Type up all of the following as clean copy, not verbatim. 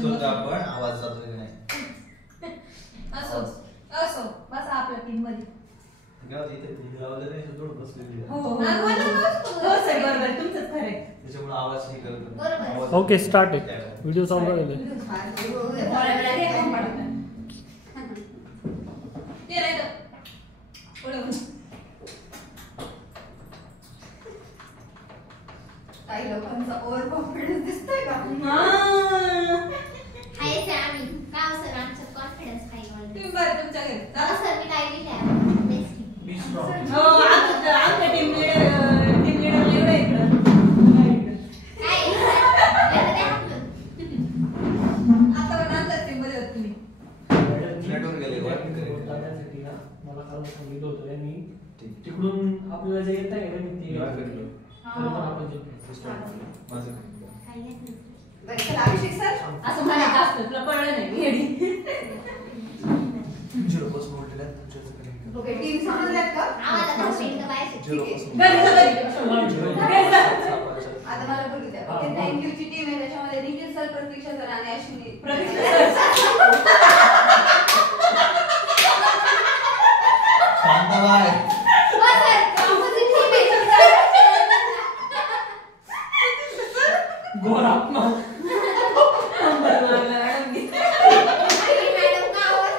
Taste करतो आपण आवाज जातो की नाही. असो असो बस आपल्या टीम मध्ये गाव इथे लावलं नाही जोड बसलेली. हो हो सर बरोबर तुमचंच खरं आहे. त्याच्यामुळे आवाज नाही करत. ओके स्टार्ट आहे व्हिडिओ चालू आहे. ते राहतं पुढे काही लोकांचा ओव्हर कॉन्फिडन्स दिसतोय का? हाय सॅमी का सर आमचा कॉन्फिडन्स हाय वाटतं. तुम्ही बरं तुमच्या घरी सर मी काय लिहिलंय बेस्ट. Be strong. हो आमच्या टीम लीडर एवढं इकडं काय आता पण आमच्या टीम मध्ये होत तुम्ही फ्लॅटवर गेले वाटतं त्यासाठी ना मला काल सांगितलं होतं यांनी तिकडून आपल्याला जे येत आहे ना ते आपण माझं बरं चला अभिषेक सर असं म्हणायचं असतं तुला कळलं नाही येडी. झिरो पासून उठलेला तुमच्याकडे. ओके टीम समजल्यात का? आम्हाला तर पेंट पाहिजे. झिरो ठीक आहे. पासून आता मला बघू द्या. ओके थँक्यू ची टीम आहे त्याच्यामध्ये निखिल सर प्रतीक्षा सर आणि अश्विनी शांताबाई. हो सर कंपोजिट टीम आहे. गोरा मॅडम का आवाज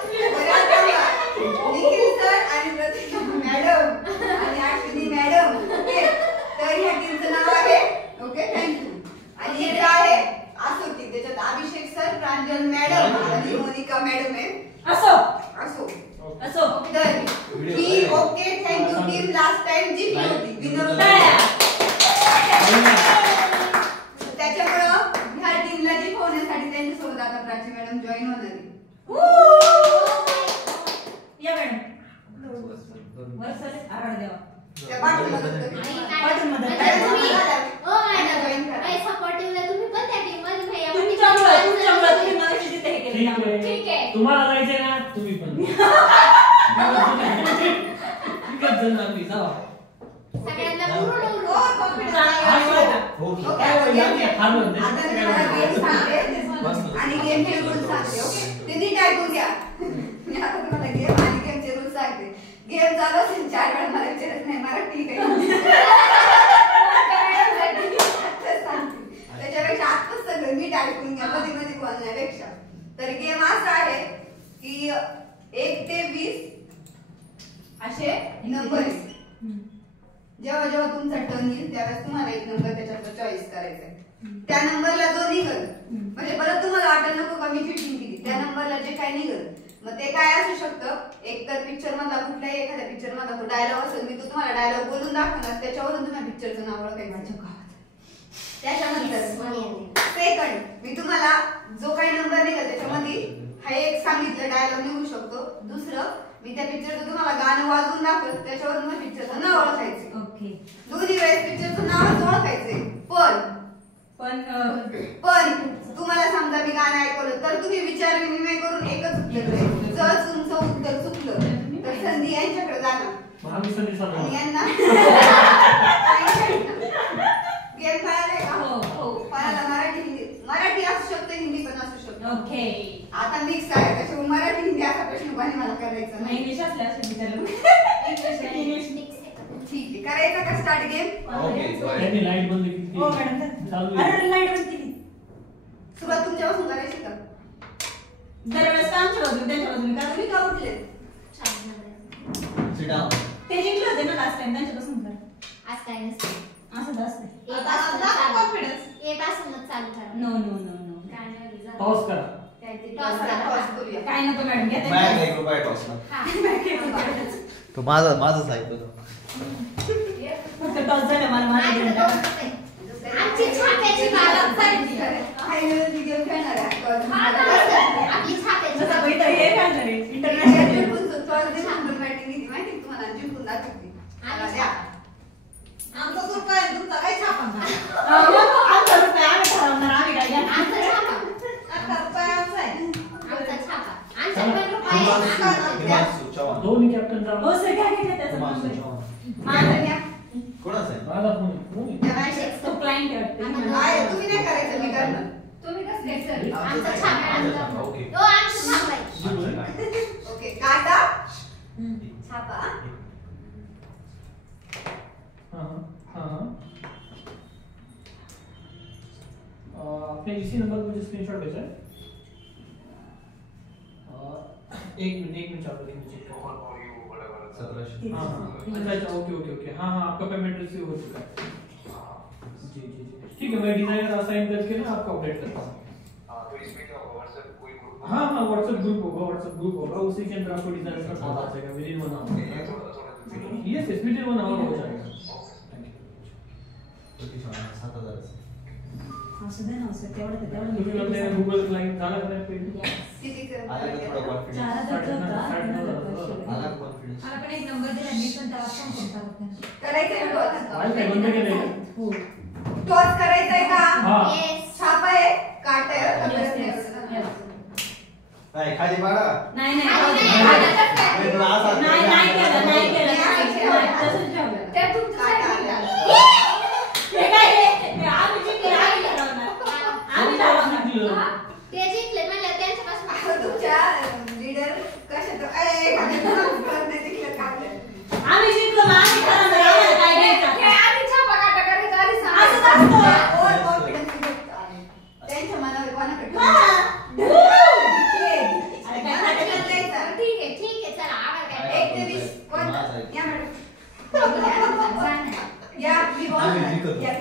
निखिल सर आणि प्रतीक्षा मॅडम आणि अश्विनी मॅडम. ओके तर ह्या टीमचं नाव आहे ओके थँक्यू. आणि हे आहे आसोटी त्याच्यात अभिषेक सर प्रांजल मॅडम आणि मोनिका मॅडम आहे. असो असो असो तर ही okay thank you team last time जिंकली होती विनर. त्याच्यामुळं ह्या टीमला जिंकवण्यासाठी त्यांच्यासोबत आता प्राची मॅडम जॉईन होणार आहे. या मॅडम वर्षाचे आराड द्यावा त्या पाठवलं सपोर्टिव्हला तुम्ही पण त्या टीम मध्ये तुमच्यामुळे तुम्ही मगाशी जिथे हे केलं ठीक त्यामुळे. ठीक आहे आहे. तुम्हाला जायचंय ना तुम्ही पण ठीकच जण आम्ही जावा. सगळ्यांना पूर्ण ओव्हर कॉन्फिडन्स हो की. ओके आता हारलो मी तुम्हाला गेम सांगते आणि गेमचे रूल्स सांगते. ओके ते नीट ऐकून घ्या. मी आता तुम्हाला गेम आणि गेमचे रूल्स सांगते. गेम चालू असेल 4 वेळा मला विचारत नाही मराठी काय त्याच्यापेक्षा आत्ताच सगळं नीट ऐकून घ्या मध्ये मध्ये बोलण्यापेक्षा. तर गेम असा आहे की 1 ते 20 असे नंबर जेव्हा जेव्हा तुमचा टर्न येईल त्यावेळेस तुम्हाला एक नंबर त्याच्यातला चॉईस करायचा आहे. त्या नंबरला जो निघल म्हणजे परत तुम्हाला वाटत नको का मी चिटिंग केली. त्या नंबरला जे काय निघल मग ते काय असू शकतं एक तर पिक्चर मधला कुठल्याही एखाद्या पिक्चर मधला तो डायलॉग असेल मी तो तुम्हाला डायलॉग बोलून दाखवणार त्याच्यावरून तुम्ही पिक्चरचं नाव ओळखायचं. त्याच्यानंतर सेकंड मी तुम्हाला जो काही नंबर निघेल त्याच्यामध्ये हा एक सांगितलं डायलॉग निघू शकतो. दुसरं मी त्या पिक्चरचं तुम्हाला गाणं वाजवून दाखवत त्याच्यावरून मग पिक्चरचं नाव ओळखायचं. ओके दोन्ही वेळेस पिक्चरचं नावच ओळखायचंय. पण तुम्हाला समजा मी गाणं ऐकवलं तर तुम्ही विचार विनिमय करून एकच उत्तर द्यायचं. जर तुमचं उत्तर चुकलं तर संधी यांच्याकडे जाणार आणि यांना गेम खेळायला का हो कोणाला मराठी असू शकते हिंदी पण असू शकते. ओके आता मिक्स आहे त्याच्यामुळे मराठी हिंदी असा प्रश्न कोणी मला करायचा नाही. इंग्लिश असल्या असेल इंग्लिश मिक्स आहे. ठीक आहे करायचा का स्टार्ट गेम? ओके लाईट बंद केली. हो मॅडम चालू अरे लाईट बंद केली. सुरुवात तुमच्यापासून करायची का? दरवेळेस आमच्या बाजूने त्यांच्या बाजूने का तुम्ही का उठले? छान नंबर. Sit down. ते जिंकले होते ना लास्ट टाइम त्यांच्यापासून कर आज काय नसतं. असं असतं. ए पासूनच चालू. कॉन्फिडन्स ए पासूनच चालू करा. नो नो नो नो गाण्यावर जा. पाऊस करा. काहीतरी टॉस करा. टॉस करूया. काय नको मॅडम घ्या बॅग त्यांच्या. 1 रुपया टॉसला. हा. तो माझाच ऐकतो. फक्त टॉस झालं मला आमचं माझं दोनच आहे. आमची छाप्याची बालक सारखी. फायनल गेम खेळणार आहे. हा ना, बस. आपली छाप्याची जसं बालक. पहिलं हे काय झाले इंटरनॅशनल बॅटिंग तुम्हाला जिंकून दाखवते. आम्ही द्या. आमचा ग्रुप काय तुमचा काय छापा आमचा ग्रुप आहे आम्ही ठरवणार आम्ही काय घेणार. आमचा छापा. आता रुपये आमचा आहे आमचा छापा. आमच्या पण रुपये आहे. हिमांशू चव्हाण. दोन्ही कॅप्टन जाऊ. हो सर घ्या त्याचा हिमांशू नंबर. चव्हाण. माझा घ्या कोणाचा आहे? माझा फोन. त्या matches तो क्लायंट आहे आहे. तुम्ही नाही करायचं मी करणार. तुम्ही कसं काय सर? आमचा छापा ओके. तो आमचा छापा आहे. ओके काटा हम्म. छापा आपने इसी नंबर पर स्क्रीनशॉट भेजा है. एक मिनट चालू देखिए चेक करो. 1700. हाँ अच्छा ओके हाँ आपका पेमेंट रिसीव हो चुका है. जी ठीक है, मैं डिजाइनर असाइन करके ना आपको अपडेट करता हूँ. हाँ व्हाट्सएप ग्रुप होगा उसी के अंदर आपको डिजाइनर का कॉल आ जाएगा within 1 hour. Yes within 1 hour हो जाएगा. किती शाळा? 7000. असं दे ना असं तेवढं तुम्ही आपल्या गूगल क्लायंट झाला का नाही पेड? किती आला का थोडा कॉन्फिडन्स? 4000 होता. आला कॉन्फिडन्स? मला पण एक नंबर दिला मी पण त्याला फोन करता होता. करायचंय काय काय बंद केलंय? हो. टॉस करायचंय का हाँ येस छापा आहे काटा आहे Yes, खबरच नाही yes, एवढं. yes. काय खाली बघा. नाही मी तुला असा नाही केलं तसंच ठेवलं. ते तुमचं काटा आहे. आला. हे काय हे आम्ही जिंकलो, आम्ही ठरवणार. आम्ही ठरवणार. हा, ते जिंकले म्हणलं त्यांच्यापासून आता तुमच्या लीडर कशात नाही तिकडे काढलं. आम्ही जिंकलो मग आम्ही ठरवणार आम्हाला काय हे घ्यायचं. आधी छापा काटा करायचा आधी असंच सांगायचं. असतं. ओव्हर कॉन्फिडन्स त्यांच्या मनावर कोणाकडे अरे काय खायचं? ठीक आहे चला आवाज काय 1 ते 20 कोण माझा आहे. या मॅडम या मी आम्ही जिंकतो. बोल या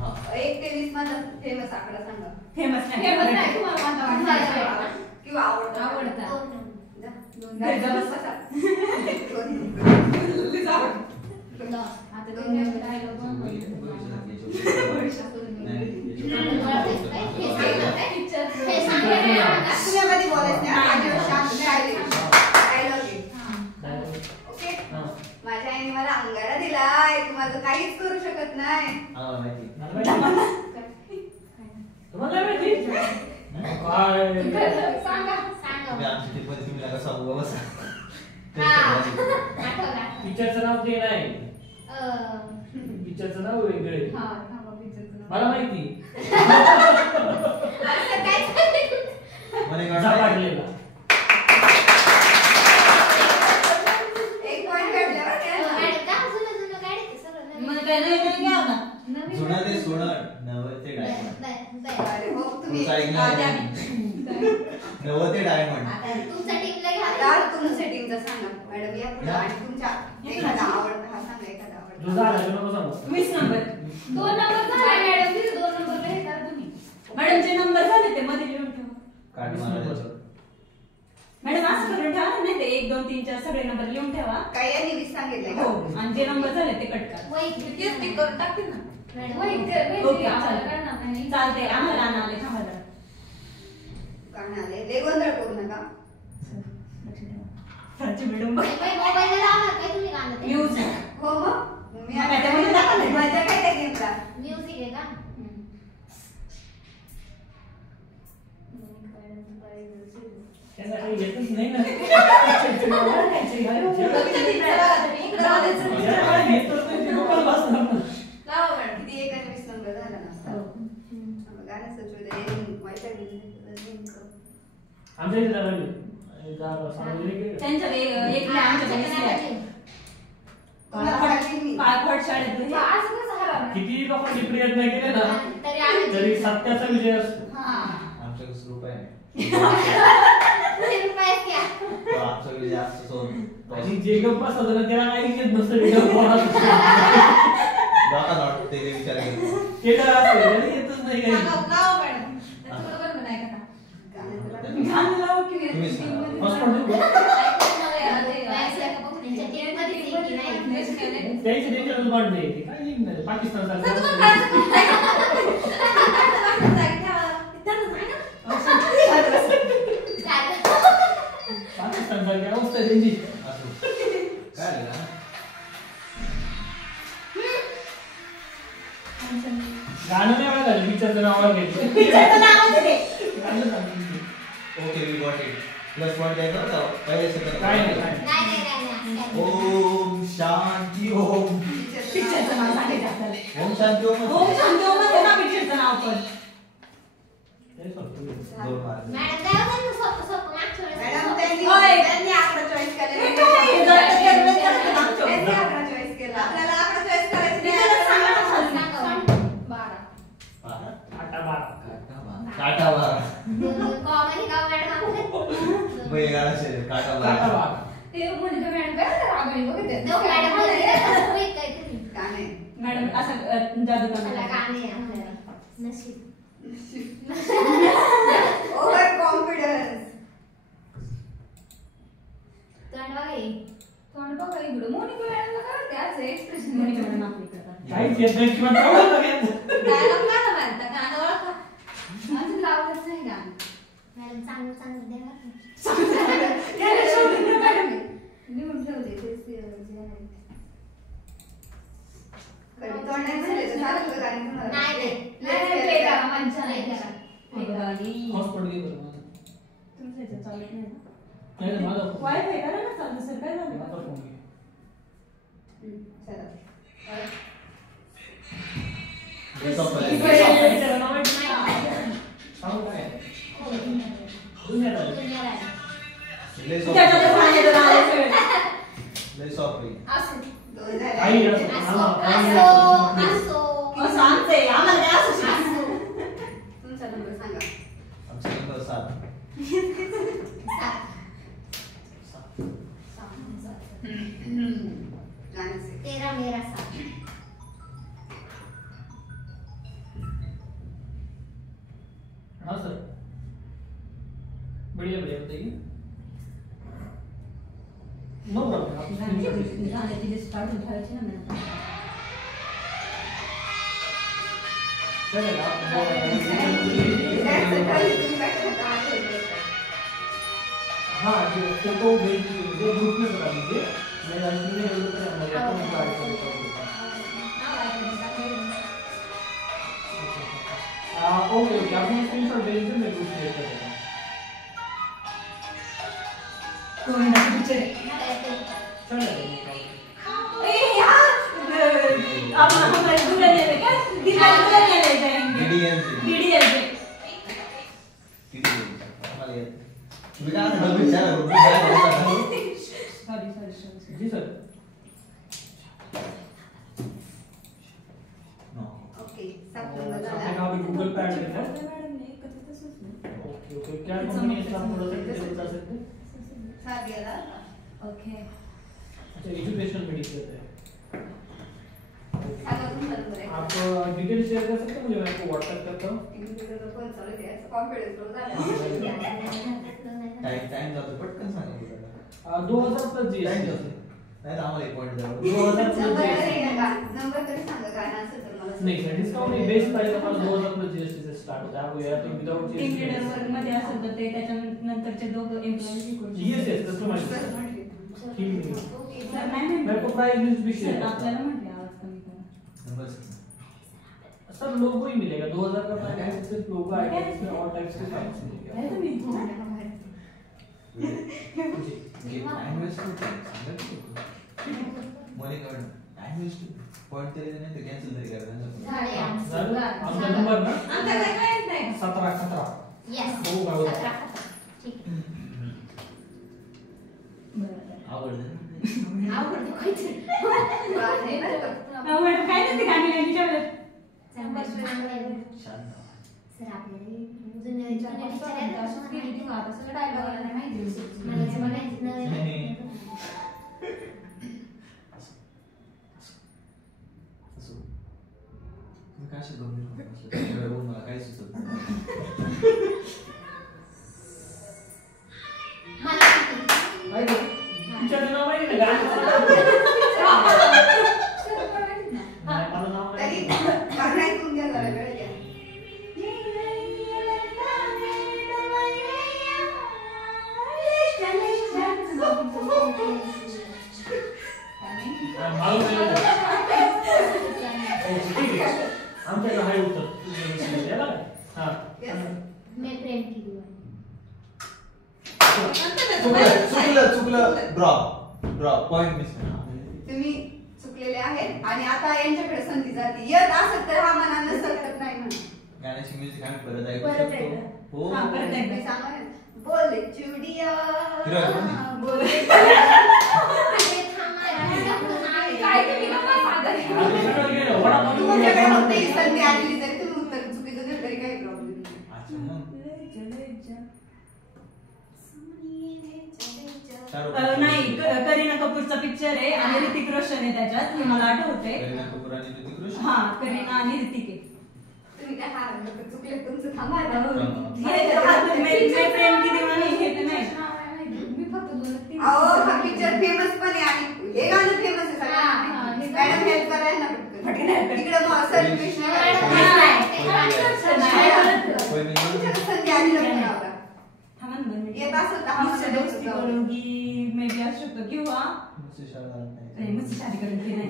हा. 1 ते 20 माझा फेमस आकडा सांगा फेमस नाही. फेमस नाही तुम्हाला कोणता वाटतं? किंवा आवडता आवडता. आता दोन मिनिटं राहिलं पण. हे सांगा तुझ्यामध्ये बोलायचं ओके माझ्या आईने मला अंगारा दिलाय तू माझं काहीच करू शकत नाही आम्हाला माहिती. तुम्हाला माहिती काय सांगा तुम्ही आमची टिप्पणी तुम्ही नका सांगू बसा. आठवला पिक्चरचं नाव ते नाही, पिक्चरचं नाव वेगळे. मला माहिती असं काय चाललंय? मला एक वाटलं- झपाटलेला. एक पॉइंट भेटला बरं का? गाडी का जुनं गाडी ते सगळं नवीन. मग काय नाही नाही घ्या ना. जुनं ते सोनं, नवं ते डायमंड. नाही. अरे हो तुम्ही तुमचं ऐकलं आहे? नवं ते डायमंड. आता तुमच्या टीमला घ्या. आता तुमच्या टीमचा सांगा मॅडम या पुढे आणि तुमच्या एखादा आवडता हा सांगा एखादा जो आवडता झाला तो नको सांगू. 20 नंबर. 2 नंबर झाला मॅडम तिथे 2 नंबरला हे करा तुम्ही. मॅडम जे नंबर झाले ते मध्ये लिहून ठेवा. काढ मला त्याच्यावर. मॅडम असं करून ठेवा नाही ते 1 2 3 4 सगळे नंबर लिहून ठेवा. काही यांनी 20 सांगितलंय का? हो आणि जे नंबर झाले ते कट करा. वही तेच टिक करून टाकते ना. वही ओके चालते आम्हाला गाणं आले थांबा जरा. गाणं आले लय गोंधळ करू नका franci belum ba मोबाईल लावणार काय तुम्ही गाणं ते? music हो मग मी मग आता त्याच्यामध्ये दाखवलंय. मजा काय त्या गेमला म्युझिक आहे का? त्यांना काही येतच नाही ना. लावा मॅडम. किती एकाचा 20 नंबर झाला नसता गाणं सुचवलं यांनी व्हायचं आमच्या इथे झालं सार्वजनिक त्यांच्या एक पायफट शाळेत असं कसं हरवणार? किती लोकांनी प्रयत्न केले ना तरी आम्ही तरी सत्याचा विजय असतो. हा. आमच्याकडे सुरू आहे. रुपयात घ्या. तो आमचा विजय असतो सोन. आणि जे गप्प असतं ना त्याला काही येत नसतं वेगळं कोणाला. बाका नॉट ते विचार करतो. ते तर असतं त्याला येतच नाही काही. गाणं लावा की तुम्ही सांगा. मस्त म्हणतो गं. त्यांच्या टीममध्ये जिंकली नाही. त्याची डेंजरच वाढले ते काय जिंकणार पाकिस्तान पाकिस्तान सारखी अवस्था आहे त्यांची. असं. काय आलं ना? गाणं नाही आवडत झालं पिक्चरचं नाव आवडत पिक्चरचं नावच आहे ते. Okay we got it. Plus point द्यायचा होता पहिले सेकंड. काय नाही काय नाही. नाही. ओम शांती ओम. पिक्चरचं नाव सांगायचं आपल्याला. ओम शांती ओम. ओम शांती ओम आहे ना पिक्चरचं नाव पण. नाही सोपं. दोन मार्क. मॅडम काय होतं ना सोपं सोपं मागच्या वेळेस मॅडम सोपं. त्यांनी 11 चॉईस केले. हे काय? हे जर ते केलं तर ते मागचं. त्यांनी 11 चॉईस केला. आपल्याला आपण चॉईस करायची तिथं नाही. सांगा ना खाली. सांगा. 12. बारा. आटा बारा. काटा बारा. कॉमन का मॅडम? बैलगाडा शर्यत, काटा काटा बारा. बारा. ते म्हणजे मॅडम काय रागाने बघते. तो मॅडम बोलले काहीतरी. का नाही? मॅडम असं जादू मला करणार. गाणे आम्हाला नशीब. Over confidence. तोंड बघा हे. तोंड बघा इकडं. मोनिका मॅडमला काय होते आज एक्सप्रेशन मोनिका मॅडम आपली करतात. काहीच येत नाही किंवा तेवढं बघायचं. Dialogue काय ना म्हणतात? गाणं ओळखा. अजून लावलंच नाही गाणं. मॅडम चांगलं चांगलं द्या बरं. त्याला शोधून मॅडम लिहून ठेवले तेच जे आहे. पण तोंड नाही झाले तर झालं का गाणं तुम्हाला? नाही, नाही. नाही, play करा, मंचा नाही करा. आणि हॉटस्पॉट घे बरं माझं. तुमचं याच्यात चालत नाही ना? नाही ना, माझा फोन. वायफाय करा ना चालतं सर, काय झालं? माझा फोन घे. चला. हे सोपं आहे. सांगू काय? दुनियात आली. दुनियाला आहे. लय सोपं त्याच्यातच आहे. सांगितलं ना, आलं सगळं. लय सोपं आहे. असं. दोन झाले. काही असो. असो, आम्हाला- असो, असो. असं आमचं आहे, आम्हाला काय असं शिकायचं? असो. तुमचा नंबर सांगा. आमचा नंबर 7. सात. गाण्याचे. 13 मेरा सात. हाँ सर, बढ़िया बढ़िया बताइए. नो प्रॉब्लम, आप उसमें गाण्याची लिस्ट काढून ठेवायची ना मॅडम. चलेगा आप त्याचं काही तुम्ही काय करता? आठवलं. हाँ जो फोटो भेज दीजिए, ग्रुप में बता दीजिए. मैं राजनीति में डेवलप कर हमारे अकाउंट का ऐड कर ओके ओके, आप मुझे स्क्रीनशॉट भेज दीजिए, मैं ग्रुप में शेयर कर देता हूँ. कोणी ना तुमचे. चलेगा. ए, यार! आपण हमारे दुल्हन है क्या? दुल्हन है जाएंगे. DDLC. DDLC. आम्हाला येत. तुम्ही काय म्हणता? विचारा बरं. काय म्हणता? Sorry. जी सर. No. ओके, सप्टेंबर आपने झाला. कहा अभी गूगल पे ऐड करना है. मॅडम ने एकत्र तसंच ना. ओके ओके, क्या कंपनी है आप थोड़ा सा डिटेल बता सकते हैं? सात गेला. ओके. अच्छा, एजुकेशनल मेडिसिन है. सांगा तुमचा नंबर आहे. आप डिटेल शेयर कर सकते हैं मुझे, मैं आपको व्हाट्सएप करता हूँ. इंग्लिशचं पण चालू आहे. कॉन्फिडन्स लो झाला. टाइम जातो पटकन सांगा मुलाला. 2000 प्लस टाइम जीएसटी. जातो. नाही तर आम्हाला एक पॉईंट द्यावा. 2000 प्लस नंबर जीएसटी. तरी नका. नंबर तरी सांगा गाणं असेल तर मला. नहीं सर, डिस्काउंट नहीं, बेस प्राइस हमारा 2000 प्लस जीएसटी से स्टार्ट होता है. आपको या तो विदाउट टीम लीडर जीएसटी. वर्ग मध्ये असेल तर ते त्याच्यानंतरचे दोघं एम्प्लॉईज यस यस, कस्टमाइज. ठीक है. सर नाही म्हणले. मेरे को प्राइस लिस्ट भी शेयर सर करना आपल्याला है. म्हटले आवाज कमी करा. नंबर सर लोगो ही मिलेगा. 2000 का प्राइस है, सिर्फ लोगो आएगा, इसमें और टाइप्स के फाइल्स मिलेंगे. आहे तुम्ही? टाइम वेस्ट होतो. सांगा की. मोनिका मॅडम, टाइम वेस्ट होतो. पॉईंट तरी नाही तर कॅन्सल तरी करा. झाले आमचं. झालं? आमचा नंबर ना आमच्याकडे काहीच नाही. 17. Yes. हो, हो. 17. ठीक आहे. बरं. आवडलं. आवडतं काहीतरी. नाही बरं का? मॅडम काय नसते गाणी विचारलं. चांगलं आहे. शांत. सर आपल्याला जुन्या टीचर आहेत ना, असंच केली ती आता सगळं डायलॉग नाही माहिती. मला जे म्हणायचं नाही. नाही. असं. तुम्ही काय असं गंभीर होत बसले? सगळं बघून मला काही सुचत नाही. मला माहिती. माहिती आहे? टीचरचं नाव माहिती आहे का? नाही, मला नाव तरी नाही. गाणं ऐकून घ्या जरा वेळ द्या. मालूम नहीं है. ठीक है. आमच्याकडे आहे उत्तर. याला काय? हां. Yes. मी प्रेम केली. चुकलं. ड्रॉप. Point miss. तुम्ही चुकलेले आहेत आणि आता यांच्याकडे संधी जाते. येत असेल तर हा म्हणा, नसेल तर नाही म्हणा. गाण्याची म्युझिक आम्ही परत ऐकू परत शकतो. एकदा. हो हा, परत एकदा. मी सांगा ना. बोले चुडिया हिरो आहे कोणी? बोले अरे थांबा यार. काय तुम्ही नको सादर करू. अरे सगळं गेलं, वडापाव तुमच्याकडे गेला. फक्त ही संधी आलेली तरी तुम्ही उत्तर चुकीचं दिलं तरी काही प्रॉब्लेम नाही. अच्छा मग शाहरुख नाही करीना कपूरचा पिक्चर आहे आणि ऋतिक रोशन आहे त्याच्यात हे मला आठवतंय. करीना कपूर आणि ऋतिक रोशन. हा करीना आणि ऋतिक आहे. तुम्ही काय हारलं तर चुकले तुमचं थांबा ना. हे तर हात में प्रेम की दीवानी हे तर नाही. मी फक्त बोलत अहो हा पिक्चर फेमस पण आहे आणि हे गाणं फेमस आहे सगळ्यांना. मॅडम हेल्प करायला ना पटकन help करा. तिकडे मग सर कृष्ण होय, मी तुमच्याकडे संधी आली लवकर आवरा. थांबा ना 2 मिनिटं. येत असेल तर हा मुझसे मला दोस्ती जाऊ. करोगी मे बी असू शकतो किंवा मुझसे शाळा नाही. नाही मुझसे शादी करोगी नाही.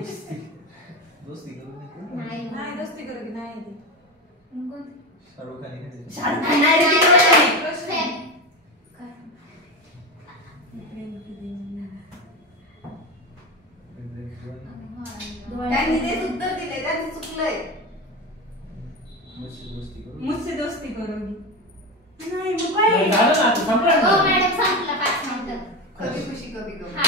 दोस्ती करू नका. नाही नाही दोस्ती करोगी नाही ती. शाहरुख खान आहे. शादी नाही ऋतिक रोशन आहे. प्रेम की दीवानी. त्यांनी तेच उत्तर दिले त्यांचं चुकलंय. मुझसे दोस्ती करू. मुझसे दोस्ती करोगी नाही मग नाही, काय झालं ना आता, संपलं हो ना. मॅडम संपलं 5 मिनिटं. कभी खुशी कभी गम. हा